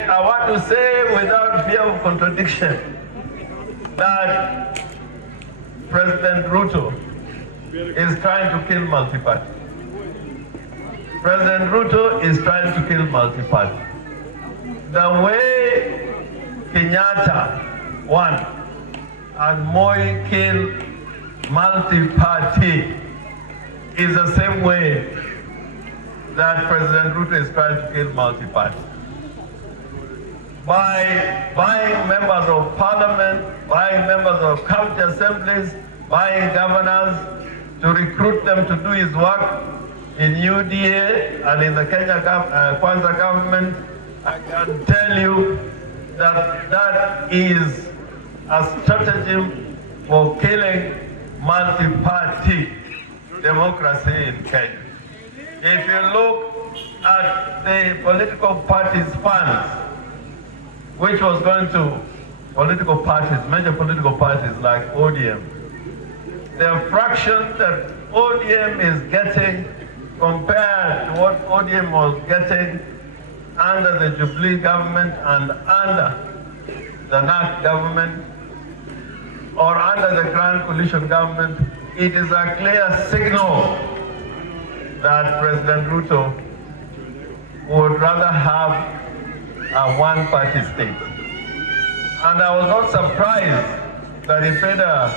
I want to say without fear of contradiction that President Ruto is trying to kill multi-party. President Ruto is trying to kill multi-party. The way Kenyatta won and Moi killed multi-party is the same way that President Ruto is trying to kill multi-party. By buying members of parliament, buying members of county assemblies, buying governors to recruit them to do his work in UDA and in the Kenya Kwanza government, I can tell you that that is a stratagem for killing multi-party democracy in Kenya. If you look at the political parties' funds, which was going to political parties, major political parties like ODM, the fraction that ODM is getting compared to what ODM was getting under the Jubilee government and under the NAC government or under the Grand Coalition government, it is a clear signal that President Ruto would rather have a one-party state. And I was not surprised that he paid a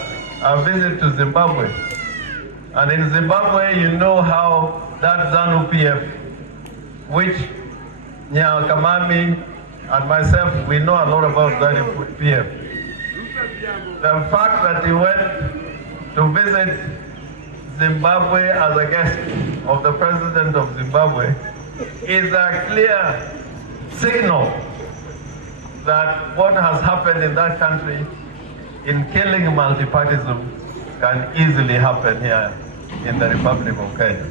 visit to Zimbabwe. And in Zimbabwe, you know how that ZANU-PF, which Kamami and myself, we know a lot about ZANU-PF. The fact that he went to visit Zimbabwe as a guest of the president of Zimbabwe is a clear signal that what has happened in that country in killing multipartyism can easily happen here in the Republic of Kenya.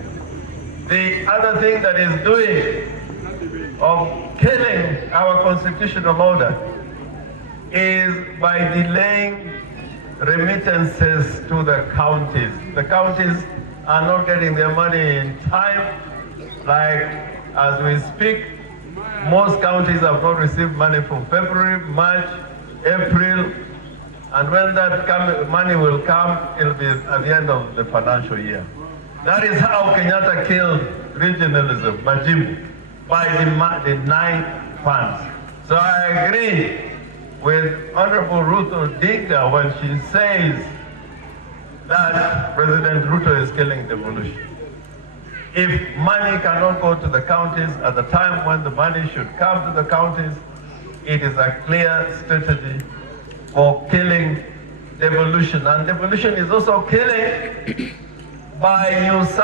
The other thing that is doing of killing our constitutional order is by delaying remittances to the counties. The counties are not getting their money in time. Like as we speak, most counties have not received money for February, March, April, and when that money will come, it'll be at the end of the financial year. That is how Kenyatta killed regionalism, Majimbo, by denying funds. So I agree with Honorable Ruto Dinga when she says that President Ruto is killing devolution. If money cannot go to the counties at the time when the money should come to the counties, it is a clear strategy for killing devolution. And devolution is also killing by usurping